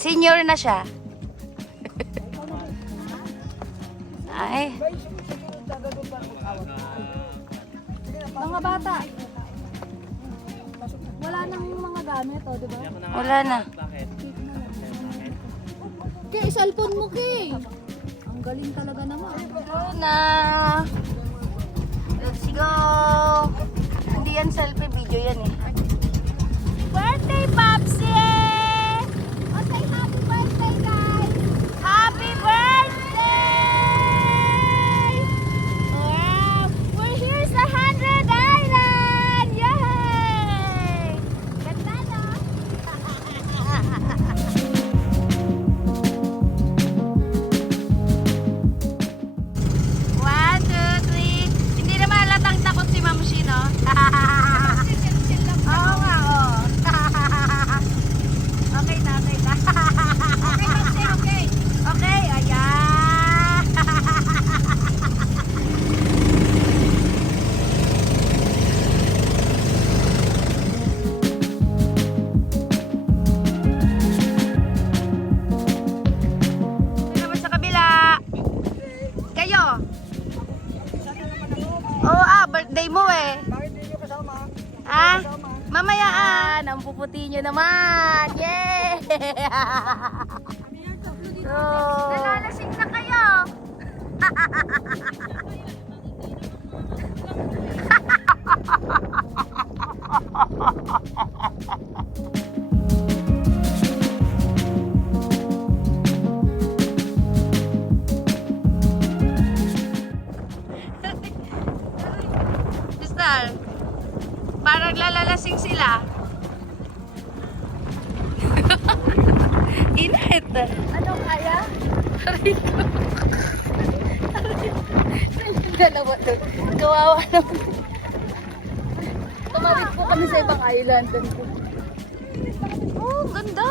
Senior na siya. Ay. Mga bata. Wala nang mga gamit, oh, di ba? Wala na. Kaya cellphone mo, Kay. Ang galing talaga naman. Go na. Let's go. Hindi yan selfie video yan eh. Birthday, Popsy! Oh, say happy birthday, guys! Happy birthday! Wow! We're here sa 100 Island! Yay! Ganda, no? One, two, three. Hindi naman halatang takot si Ma'am Shi, no? Oo nga, oo. Okay na, okay na. Okay. Okay, ayan. Ito naman sa kabila. Kayo? Oo, birthday mo eh. Bakit hindi nyo kasama? Ah, mamayaan. Ang puputi nyo naman. Yay! So, nalalasing na kayo. Crystal, parang lalalasing sila. Init. Ano kaya? Aray ko. Dalawa doon. Kawawa naman. Tumawid po kami sa ibang island. Oh, ganda.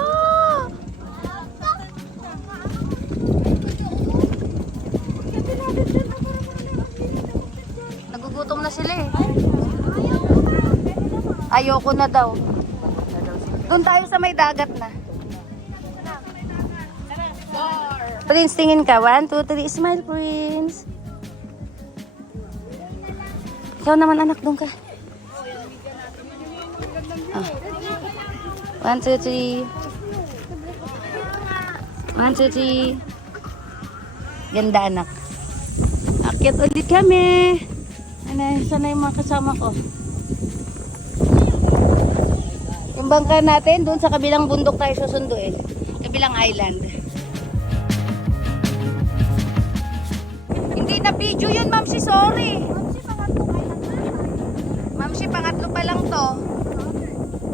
Nagugutom na sila eh. Ayoko na daw. Doon tayo sa may dagat na. Prince, tingin ka. 1, 2, 3. Smile, Prince. Ikaw naman, anak. Doon ka. Oh. 1, 2, 3. 1, 2, 3. Ganda, anak. Akyat ulit kami. Ano, sana yung mga kasama ko. Yung bangka natin, doon sa kabilang bundok tayo susundo eh. Kabilang island. Hindi na video yun, Ma'am si sorry. Ma'am si pangatlo pa lang to.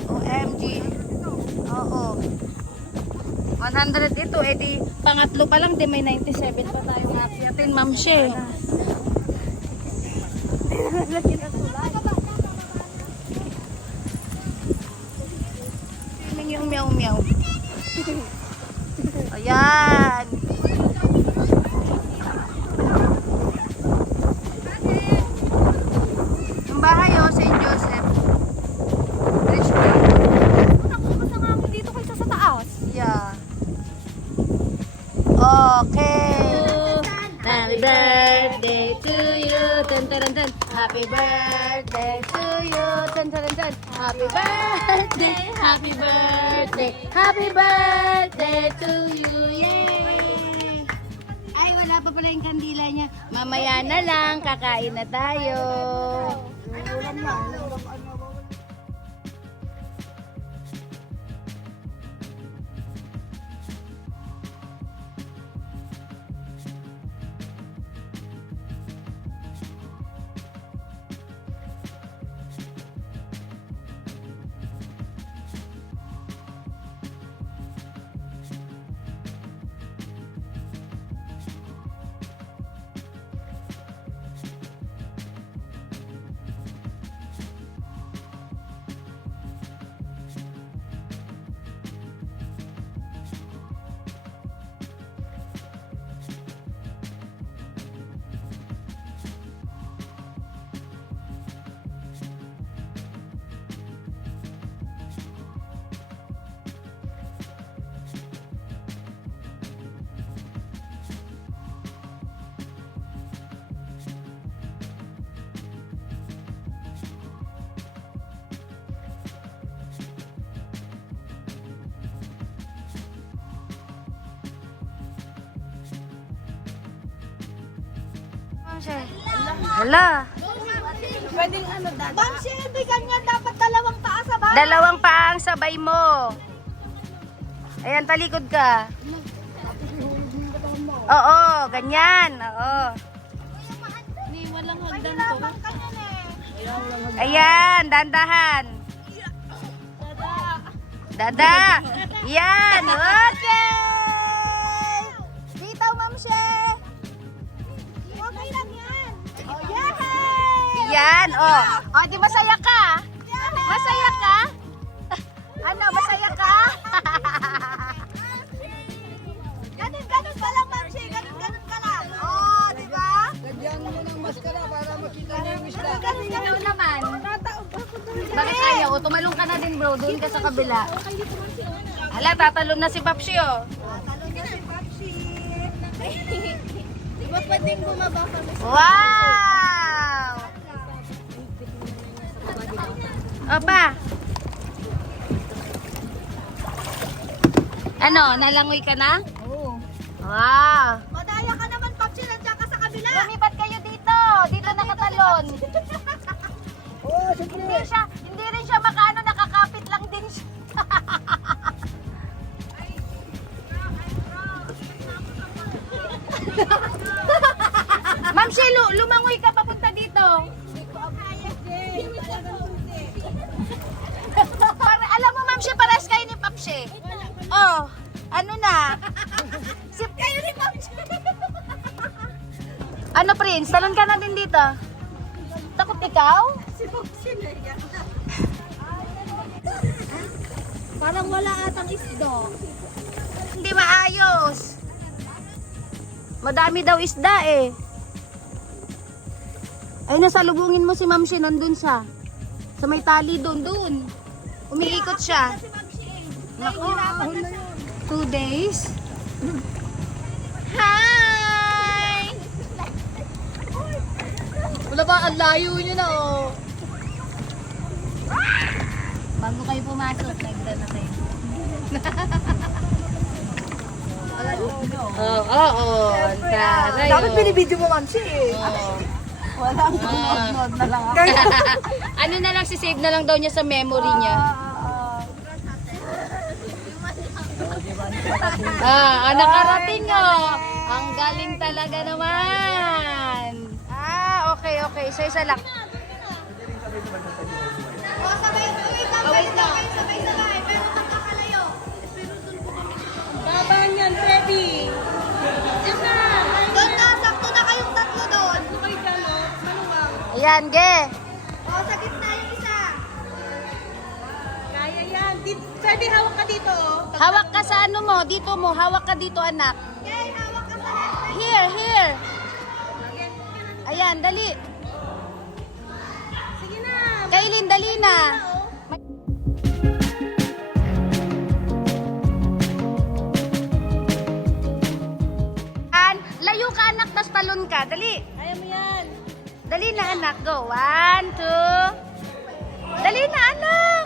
OMG. Oo. 100 ito, edi pangatlo pa lang, di may 97 pa tayo akyatin, Ma'am si. Tingnan yung meow meow. Ayan. Yung bahay oh, St. Joseph. Richmond. Basta nga ako dito kaysa sa taas. Yeah. Okay. Happy birthday to you. Dun, dun, dun, dun. Happy birthday to you. Dun, dun, dun, dun. Happy birthday. Happy birthday. Happy birthday to you. Yay! Ay, wala pa pala yung kandila niya. Mamaya na lang. Kakain na tayo. Ulam na. Ano Mamche. Hala. Pwedeng ano, dada? Mamsi, hindi ganyan. Dapat dalawang paa sa bahay. Dalawang paang sabay mo. Ayan, talikod ka. Oo, ganyan. Oo. Ni, walang hagdan to. Ayan, dandahan. Dada. Yan, okay. Dito, Mamche. Okay lang yan. Oh, yay! Yan, oh. Oh, di masaya ka? Masaya ka? Ano, masaya ka? Ganun ka lang, Mamsi. Ganun ka lang. Oh, di ba? Lagyan mo ng maskara para makita niyo yung isda. Ikaw naman. Bakit ayaw? O, tumalong ka na din, bro. Doon ka sa kabila. Hala, tatalon na si Papsi, oh. Talo na si Papsi. Di ba pwedeng bumaba kami? Wow! Opa. Ano, nalangoy ka na? Oo. Wow! Madaya ka naman, Papsi. Nandiyan ka sa kabila. Lumipat kayo dito. Dito nakatalon. Oo, siyempre. Hindi rin siya makaano, nakakapit lang din siya. Ma'am Shelo, lumangoy ka papunta dito. Alam mo, Ma'am She, pares kayo ni Papshe. Oh, ano na? Si kayo ni Papshe. Ano, Prince? Talon ka na din dito. Takot ikaw? Si Papsi na yan. Parang wala atang isda. Hindi maayos. Madami daw isda eh. Ay, nasalubungin mo si Ma'am She, nandun sa may tali doon. Umiikot siya. Si Papsi eh. Naku, 2 days. Hi! Wala ba, ang layo niyo na oh. Bago kayo pumasok, nagda na kayo. Oo. Dapat binibidyo mo, Mamsi eh. Walang Ah. na lang ako. Ano na lang, sisave na lang daw niya sa memory niya. Nakarating oh. Ang galing talaga naman. Okay. Isa lang. Sabay-sabay. Pero magkakalayo. Baba niyan, Freddy. Diyan na. Doon na, sakto na kayong tatlo doon. Sabay dyan, oh. Maluwang. Ayan, ge. O, sa gitna yung isa. Kaya yan. Freddy, hawak ka dito, oh. Hawak ka sa ano mo, dito mo. Hawak ka dito, anak. Yay, hawak ka sa headset. Here. Ayan, dali. Sige na. Kailin, dali na. Layo ka, anak, tas talon ka. Dali. Kaya mo yan. Dali na, anak. Go. 1, 2. Dali na, anak.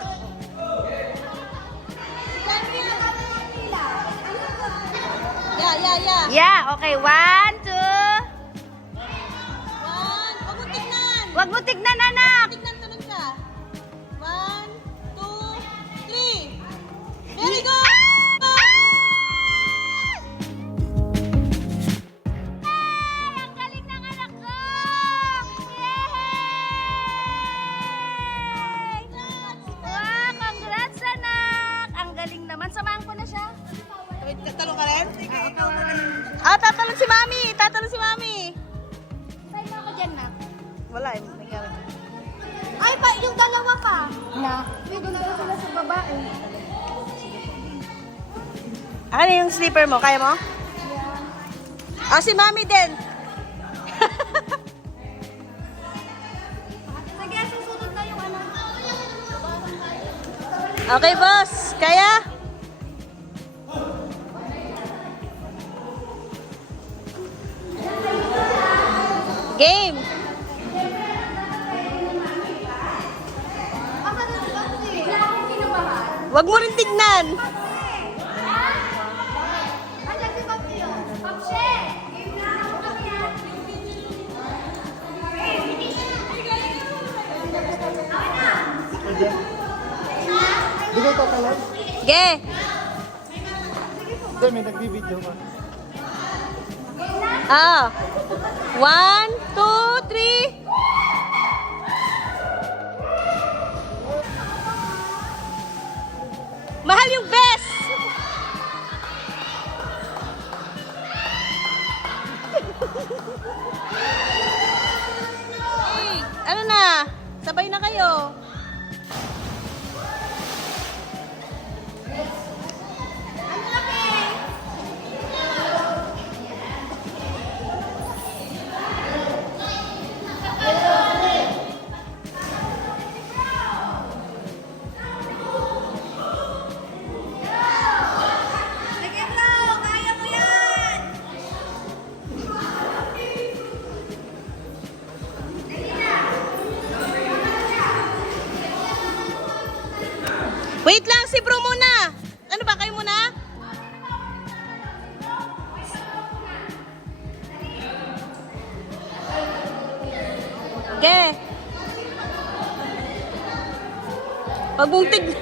Yeah. Yeah, okay. 1, 2. One. Huwag mo tignan. Huwag mo tignan, anak. Tignan, tanong ka. 1, 2, 3. Very good. Ang galing ng anak ko! Yay! Wow, congrats, anak! Ang galing naman. Samahan ko na siya. Tatalong ka rin? Tatalong si Mami. Sa'yo na ako dyan, nak. Wala, may gamit. Ay, yung dalawa pa. Na? May dalawa sila sa babae. Ano yung slipper mo? Kaya mo? Si Mami din. Sige, susunod na yung ano. Okay, boss. Kaya? Game. Wag mo rin tignan. Ge! Hindi, may nagbibideo ka. Ah. 1, 2, 3. Mahal yung best! Hey, ano na? Sabay na kayo. Sige bro, kaya mo yan! Wait lang, si bro muna. Ano ba, kayo muna? Ge. Pag mong tig...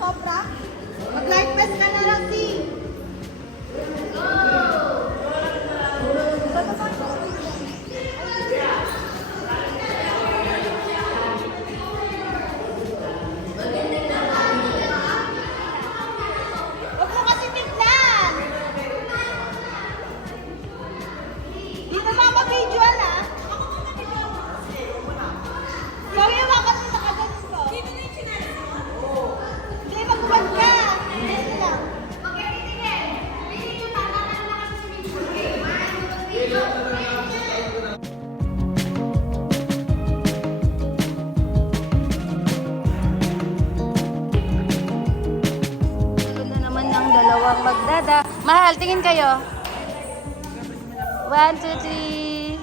Cobra? Mag-light vest ka na lang, si. Huwag mo kasi tignan! Di naman ako visual, ha? Gawin mo kasi sa kaganon ko. Hindi, magbuwag ka. Hindi lang. Tulo na naman ng dalawang magdada. Mahal, tingin kayo. 1, 2,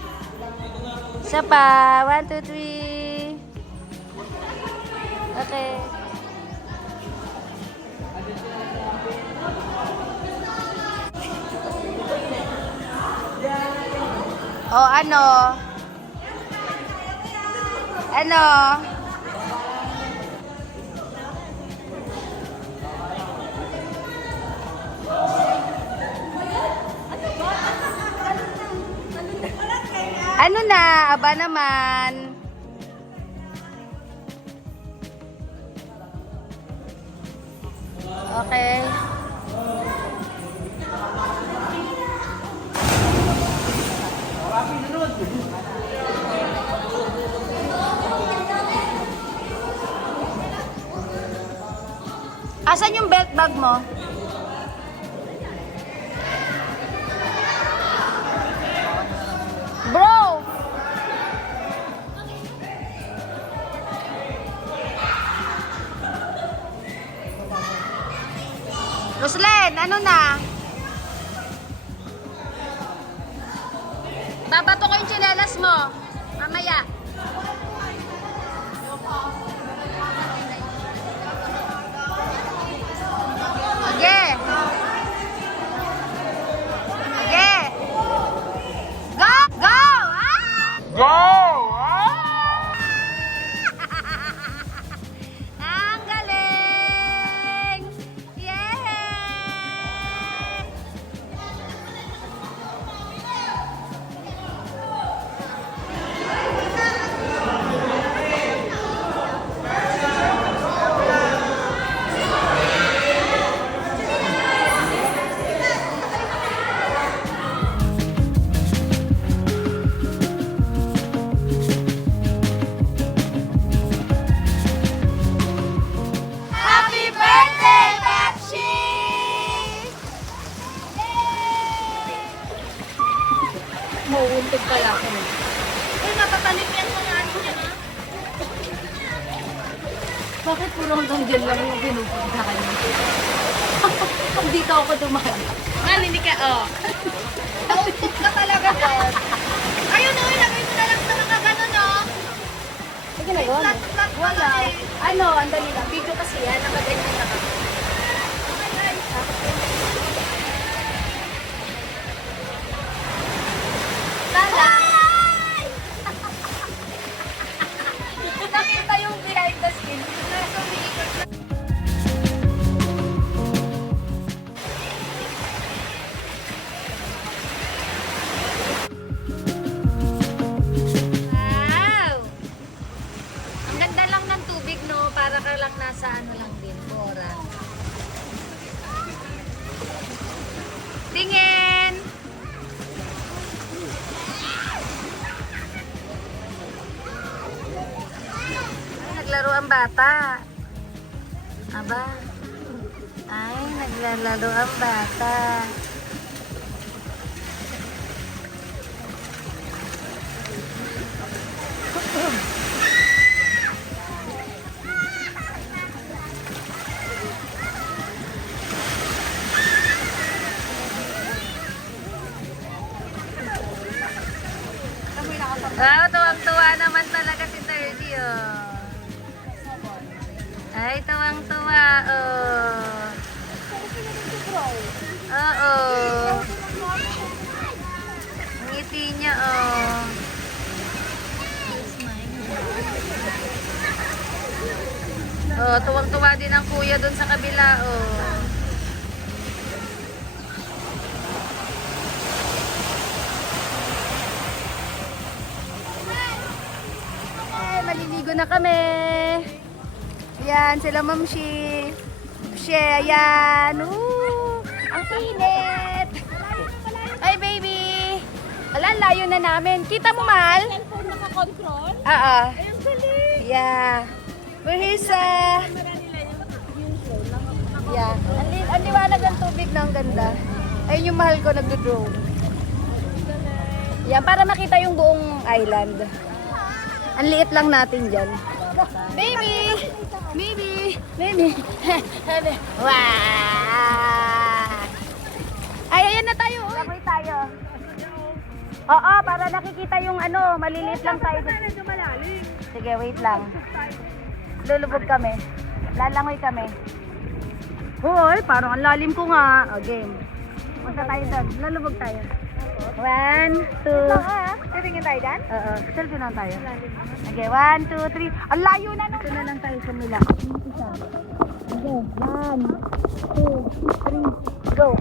3. Isa pa. 1, 2, 3. Okay. O ano? Ano? Ano na? Aba naman. Okay. Asan yung belt bag mo? Bro! Roslen, ano na? Babato ko yung tsinelas mo. Mamaya. Sige. Sige. Go! Go! Ah! Go! Ang galing! Yeah! mauuntig pala ako. Uy, matatalim yan mga ano niya, ha? Bakit puro hanggang dyan lang yung pinupunta ka niya? Dito ako dumaan. Man, hindi ka, oh. Nautot ka talaga doon. Ayun, oh, ilagay mo na lang sa mga gano'n, oh. Ay, ginagawa mo? Flat pa Wala. lang eh. Ano, ang dali lang. Video kasi yan. Nakaganyan na ka. Lala! Nakita yung behind the scenes. Nasa umiikot na. Wow! Ang ganda lang ng tubig, no? Para ka lang nasa ano lang din, Bora. Tingin! Ay, naglaro ang bata. Aba. Ay, naglalaro ang bata. Wow, tuwang-tuwa naman talaga si Terdy, oh. Ay, tuwang-tuwa, oh. Oo. Ang ngiti niya, oh. Oh, tuwang-tuwa din ang kuya doon sa kabila, oh. Ay, maliligo na kami. Yan, sila Mamshi. She, ayan. Ang init. Ay, baby. Ala, layo na namin. Kita mo, mahal? Cellphone naka-control? Oo. Ayun, galing. Yeah. We're here sa... Yeah. Ang liwanag ang tubig na ang ganda. Ayun yung mahal ko nagdo-drone. Yan, para makita yung buong island. Ang liit lang natin dyan. Baby! Baby! Baby! Wow! Ay, ayan na tayo. Lakoy tayo. Oo, para nakikita yung ano, maliliit lang tayo. Medyo malalim. Sige, wait lang. Lulubog kami. Lalangoy kami. Hoy, parang ang lalim ko nga. O, game. Punta tayo doon. Lulubog tayo. 1, 2. Titingin tayo dyan? Oo, selfie na tayo. Okay, 1, 2, 3. Ang layo na nung. Ito na lang tayo sa mila. Isa. Okay, 1, 2, 3, go.